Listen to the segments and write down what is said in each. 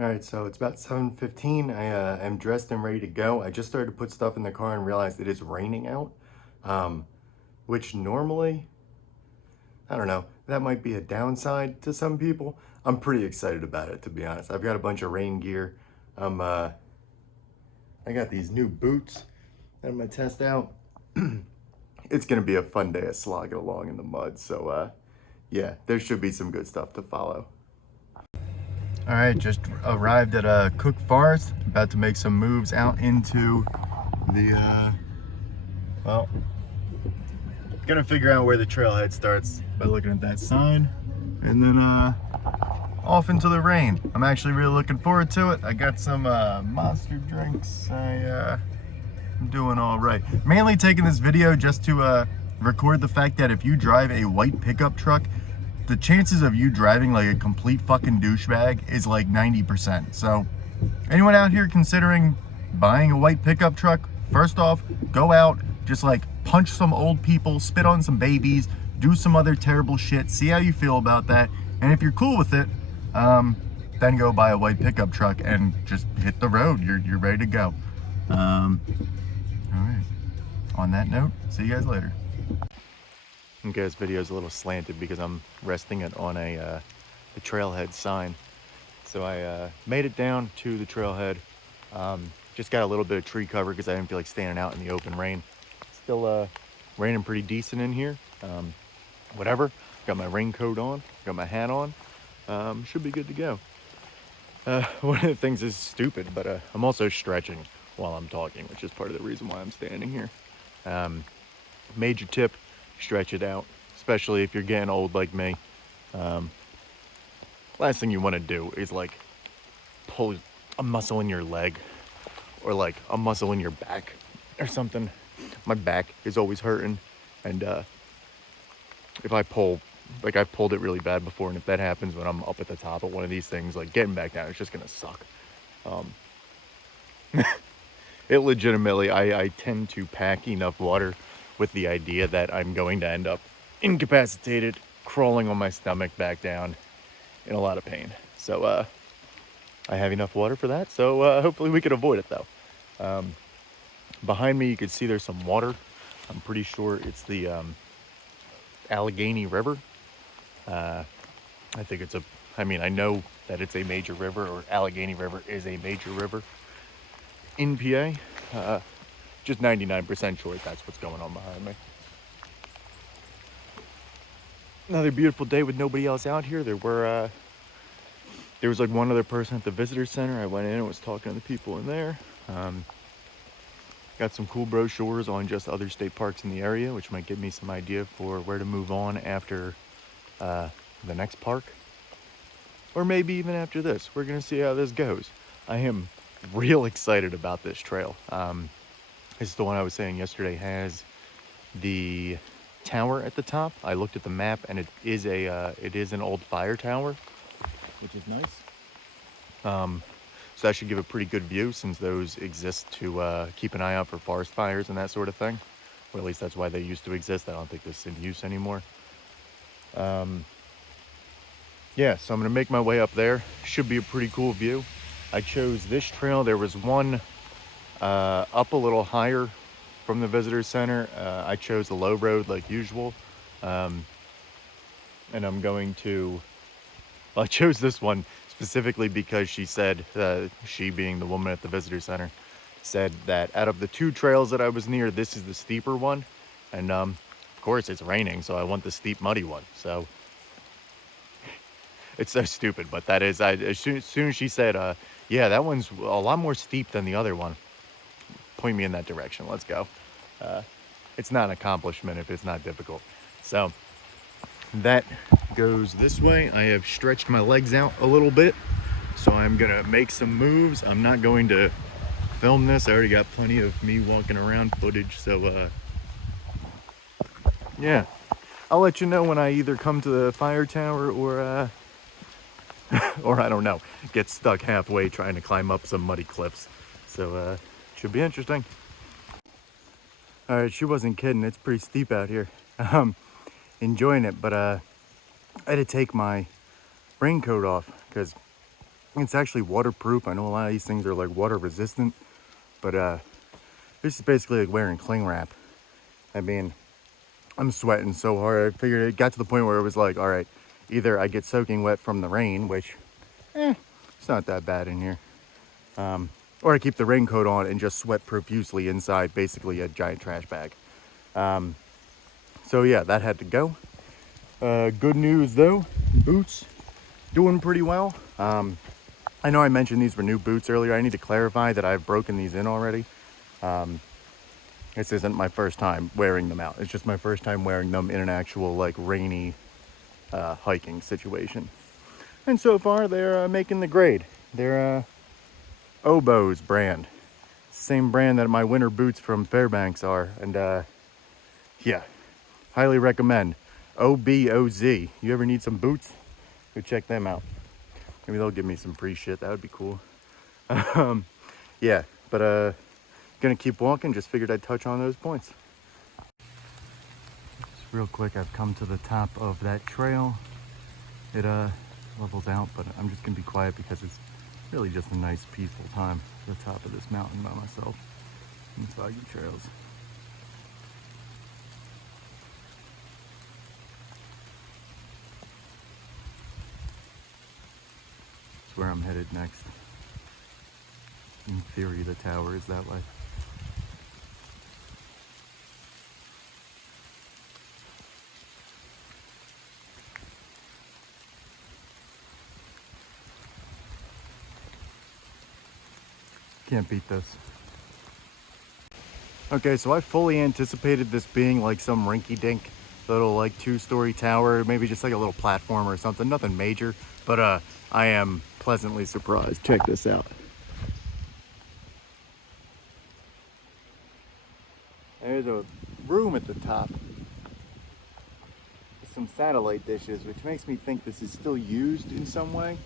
All right, so it's about 7:15. I am dressed and ready to go. I just started to put stuff in the car and realized it is raining out, um, which normally, I don't know, that might be a downside to some people. I'm pretty excited about it, to be honest. I've got a bunch of rain gear. I got these new boots that I'm gonna test out. It's gonna be a fun day of slogging along in the mud. So yeah, there should be some good stuff to follow. All right, just arrived at Cook Forest. About to make some moves out into the, well, gonna figure out where the trailhead starts by looking at that sign. And then off into the rain. I'm actually really looking forward to it. I got some monster drinks. I'm doing all right. Mainly taking this video just to record the fact that if you drive a white pickup truck, the chances of you driving like a complete fucking douchebag is like 90%. So anyone out here considering buying a white pickup truck, first off, go out, just like punch some old people, spit on some babies, do some other terrible shit, see how you feel about that. And if you're cool with it, then go buy a white pickup truck and just hit the road. You're ready to go. All right. On that note, see you guys later. Okay, this video is a little slanted because I'm resting it on a the trailhead sign. So I made it down to the trailhead. Just got a little bit of tree cover because I didn't feel like standing out in the open rain. Still raining pretty decent in here. Whatever. Got my raincoat on. Got my hat on. Should be good to go. One of the things is stupid, but I'm also stretching while I'm talking, which is part of the reason why I'm standing here. Major tip, stretch it out, especially if you're getting old like me. Last thing you want to do is like pull a muscle in your leg or like a muscle in your back or something. My back is always hurting, and if I pull, like I've pulled it really bad before, and if that happens when I'm up at the top of one of these things, like getting back down, it's just gonna suck. It legitimately, I tend to pack enough water with the idea that I'm going to end up incapacitated, crawling on my stomach back down in a lot of pain. So I have enough water for that, so hopefully we can avoid it though. Behind me you can see there's some water. I'm pretty sure it's the Allegheny River. I think it's I know that it's a major river, or Allegheny River is a major river in PA. Just 99% sure that's what's going on behind me. Another beautiful day with nobody else out here. There was like one other person at the visitor center. I went in and was talking to the people in there. Got some cool brochures on just other state parks in the area, which might give me some idea for where to move on after the next park, or maybe even after this. We're gonna see how this goes. I am real excited about this trail. This is the one I was saying yesterday has the tower at the top. I looked at the map and it is an old fire tower, which is nice. So that should give a pretty good view, since those exist to keep an eye out for forest fires and that sort of thing. Or at least that's why they used to exist. I don't think this is in use anymore. Yeah, so I'm gonna make my way up there. Should be a pretty cool view. I chose this trail. There was one up a little higher from the visitor center. I chose the low road like usual. And I'm going to, well, I chose this one specifically because she said, she being the woman at the visitor center, said that out of the two trails that I was near, this is the steeper one. And of course it's raining, so I want the steep, muddy one. So it's so stupid, but that is, as soon as she said, yeah, that one's a lot more steep than the other one, point me in that direction, let's go. It's not an accomplishment if it's not difficult. So that goes this way. I have stretched my legs out a little bit, so I'm gonna make some moves. I'm not going to film this. I already got plenty of me walking around footage, so yeah, I'll let you know when I either come to the fire tower or or I don't know, get stuck halfway trying to climb up some muddy cliffs. So should be interesting. All right, she wasn't kidding. It's pretty steep out here. Enjoying it, but I had to take my raincoat off because It's actually waterproof. I know a lot of these things are like water resistant, but this is basically like wearing cling wrap. I mean, I'm sweating so hard. I figured it got to the point where it was like, all right, either I get soaking wet from the rain, which, it's not that bad in here, or I keep the raincoat on and just sweat profusely inside basically a giant trash bag. So yeah, that had to go. Good news though, boots doing pretty well. I know I mentioned these were new boots earlier. I need to clarify that I've broken these in already. This isn't my first time wearing them out. It's just my first time wearing them in an actual like rainy hiking situation. And so far they're making the grade. They're Oboz brand. Same brand that my winter boots from Fairbanks are. And yeah, highly recommend. OBOZ. You ever need some boots? Go check them out. Maybe they'll give me some free shit. That would be cool. Yeah, but gonna keep walking. Just figured I'd touch on those points. Just real quick, I've come to the top of that trail. It levels out, but I'm just gonna be quiet because it's really just a nice peaceful time at the top of this mountain by myself in the foggy trails. That's where I'm headed next. In theory, the tower is that way. Can't beat this. Okay, so I fully anticipated this being like some rinky-dink little like 2-story tower, maybe just like a little platform or something, nothing major, but I am pleasantly surprised. Check this out. There's a room at the top with some satellite dishes, which makes me think this is still used in some way.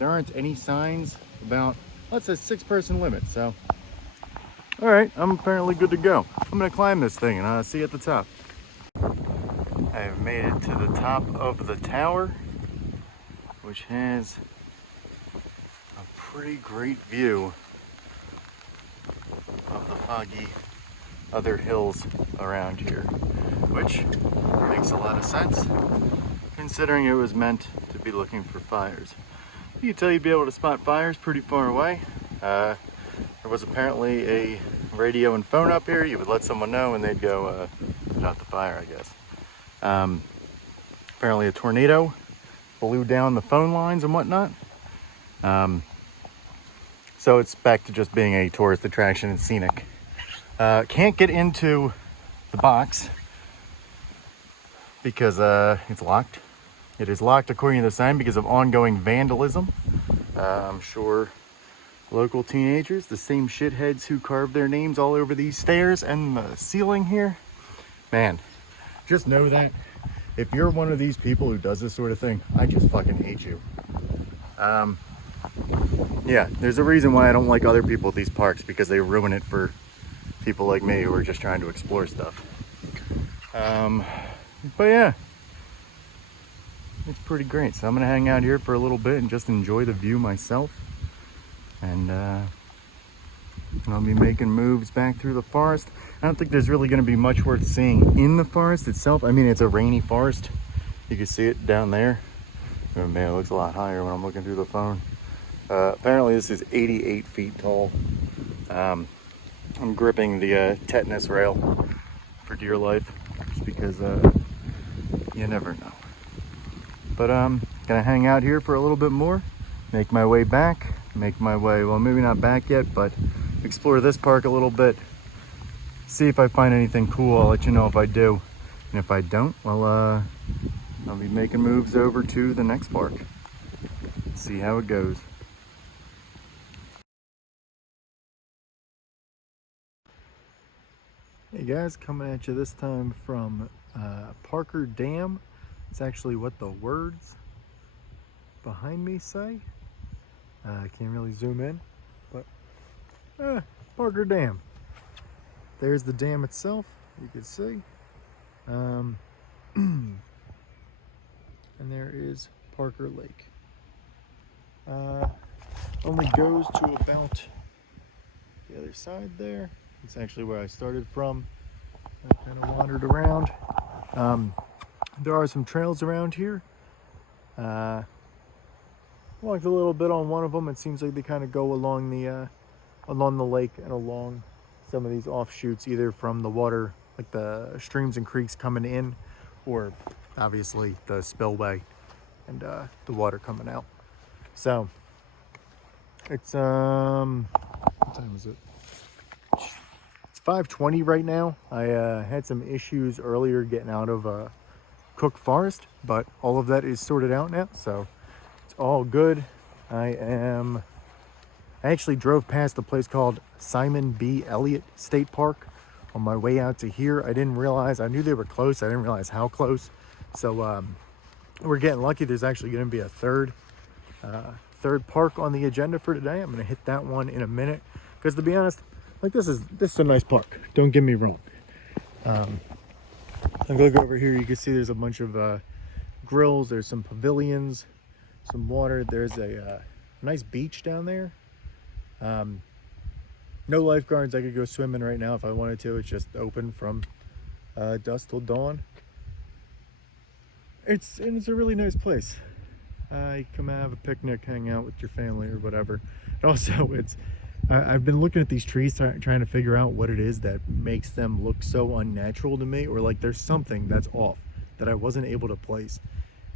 There aren't any signs about, well, it's a 6-person limit, so. All right, I'm apparently good to go. I'm gonna climb this thing and see you at the top. I have made it to the top of the tower, which has a pretty great view of the foggy other hills around here, which makes a lot of sense considering it was meant to be looking for fires. You can tell you'd be able to spot fires pretty far away. There was apparently a radio and phone up here. You would let someone know and they'd go put out the fire, I guess. Apparently a tornado blew down the phone lines and whatnot. So it's back to just being a tourist attraction and scenic. Can't get into the box because it's locked. It is locked according to the sign because of ongoing vandalism. I'm sure local teenagers, the same shitheads who carved their names all over these stairs and the ceiling here. Man, just know that if you're one of these people who does this sort of thing, I just fucking hate you. Yeah, there's a reason why I don't like other people at these parks, because they ruin it for people like me who are just trying to explore stuff. But yeah, it's pretty great. So I'm gonna hang out here for a little bit and just enjoy the view myself. And I'll be making moves back through the forest. I don't think there's really gonna be much worth seeing in the forest itself. I mean, it's a rainy forest. You can see it down there. Oh man, it looks a lot higher when I'm looking through the phone. Apparently this is 88 feet tall. I'm gripping the tetanus rail for dear life, just because you never know. But gonna hang out here for a little bit more, make my way back, well, maybe not back yet, but explore this park a little bit, see if I find anything cool. I'll let you know if I do, and if I don't, well, I'll be making moves over to the next park, see how it goes. Hey guys, coming at you this time from Parker Dam. It's actually what the words behind me say. I can't really zoom in, but Parker Dam. There's the dam itself, you can see. And there is Parker Lake. only goes to about the other side there. It's actually where I started from. I kind of wandered around. There are some trails around here. Walked a little bit on one of them. It seems like they kind of go along the lake and along some of these offshoots, either from the water, like the streams and creeks coming in, or obviously the spillway and the water coming out. So it's what time is it? It's 5:20 right now. I had some issues earlier getting out of Cook Forest, but all of that is sorted out now, so it's all good. I actually drove past a place called Simon B Elliot State Park on my way out to here. I didn't realize, I knew they were close. I didn't realize how close. So we're getting lucky. There's actually going to be a third park on the agenda for today. I'm going to hit that one in a minute, because to be honest, like this is a nice park. Don't get me wrong. I'm gonna go over here. You can see there's a bunch of grills. There's some pavilions, some water. There's a nice beach down there. No lifeguards. I could go swimming right now if I wanted to. It's just open from dusk till dawn. It's a really nice place. You come out, have a picnic, hang out with your family or whatever. And also, I've been looking at these trees trying to figure out what it is that makes them look so unnatural to me, or like there's something that's off that I wasn't able to place.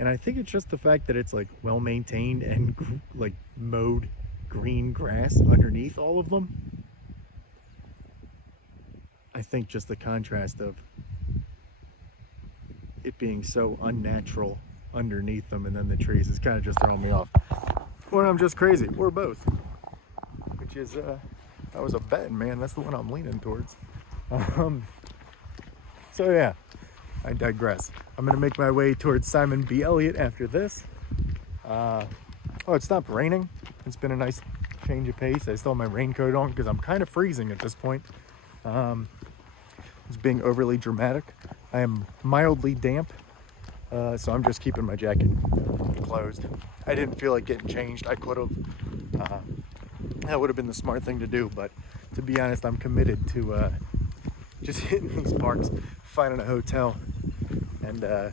And I think it's just the fact that it's like well maintained and like mowed green grass underneath all of them. I think just the contrast of it being so unnatural underneath them and then the trees is kind of just throwing me off. Or I'm just crazy, or both. Which is, I was a betting man. That's the one I'm leaning towards. So yeah, I digress. I'm gonna make my way towards Simon B Elliot after this. Oh, it stopped raining. It's been a nice change of pace. I still have my raincoat on because I'm kind of freezing at this point. It's being overly dramatic. I am mildly damp, so I'm just keeping my jacket closed. I didn't feel like getting changed. I could have. That would have been the smart thing to do, but to be honest, I'm committed to just hitting these parks, finding a hotel, and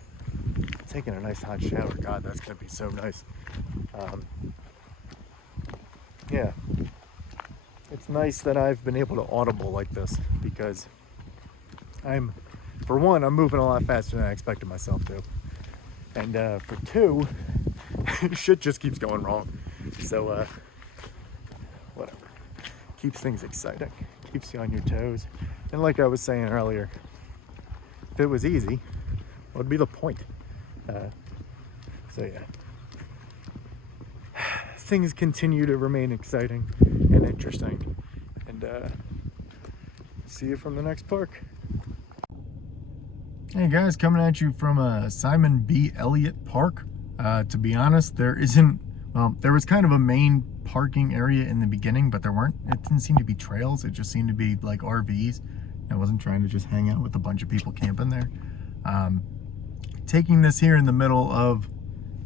taking a nice hot shower. God, that's gonna be so nice. Yeah, it's nice that I've been able to audible like this, because for one, I'm moving a lot faster than I expected myself to, and for two, shit just keeps going wrong. So whatever, keeps things exciting, keeps you on your toes. And like I was saying earlier, if it was easy, what would be the point? So yeah, things continue to remain exciting and interesting, and see you from the next park. Hey guys, coming at you from Simon B Elliot Park. To be honest, there was kind of a main parking area in the beginning, but it didn't seem to be trails. It just seemed to be like RVs. I wasn't trying to just hang out with a bunch of people camping there. Taking this here in the middle of,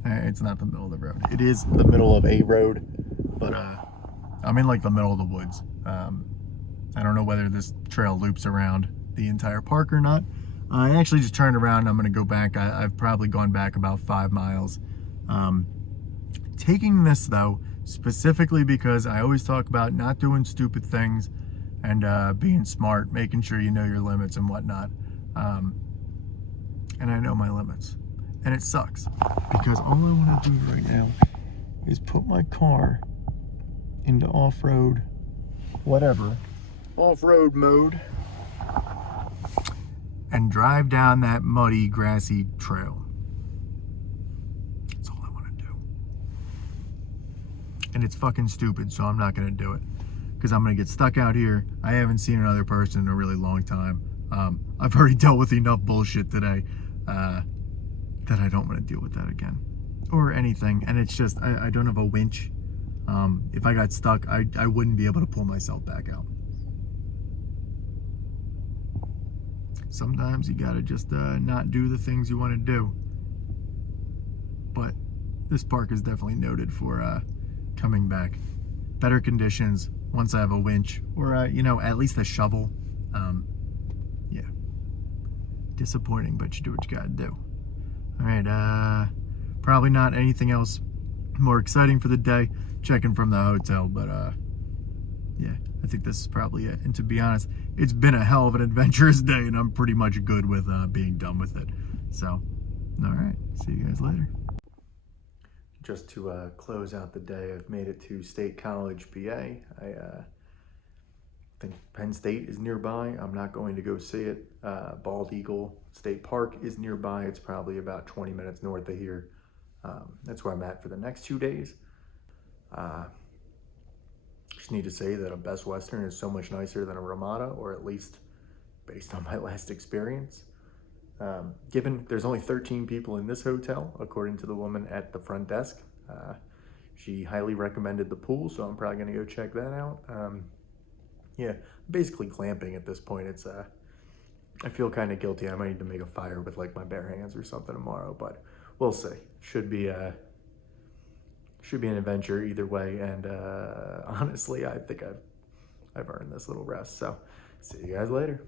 it's not the middle of the road. It is the middle of a road, but I'm in like the middle of the woods. I don't know whether this trail loops around the entire park or not. I actually just turned around and I'm gonna go back. I've probably gone back about 5 miles. Taking this though, specifically because I always talk about not doing stupid things and being smart, making sure you know your limits and whatnot. And I know my limits. And it sucks, because all I want to do right now is put my car into off-road, whatever, off-road mode, and drive down that muddy, grassy trail. That's all I want to do. And it's fucking stupid, so I'm not going to do it, because I'm going to get stuck out here. I haven't seen another person in a really long time. I've already dealt with enough bullshit today that I don't want to deal with that again, or anything. And it's just, I don't have a winch. If I got stuck, I wouldn't be able to pull myself back out. Sometimes you gotta just not do the things you want to do. But this park is definitely noted for coming back better conditions once I have a winch or, you know, at least a shovel. Yeah, disappointing, but you do what you gotta do. All right, probably not anything else more exciting for the day, checking from the hotel, but yeah, I think this is probably it. And to be honest, it's been a hell of an adventurous day, and I'm pretty much good with being done with it. So, all right, see you guys later. Just to close out the day, I've made it to State College, PA. I think Penn State is nearby. I'm not going to go see it. Bald Eagle State Park is nearby. It's probably about 20 minutes north of here. That's where I'm at for the next 2 days. Just need to say that a Best Western is so much nicer than a Ramada, or at least based on my last experience. Given there's only 13 people in this hotel, according to the woman at the front desk, she highly recommended the pool, so I'm probably going to go check that out. Yeah, basically glamping at this point. It's I feel kind of guilty. I might need to make a fire with like my bare hands or something tomorrow, but we'll see. Should be an adventure either way, and honestly, I think I've earned this little rest. So, see you guys later.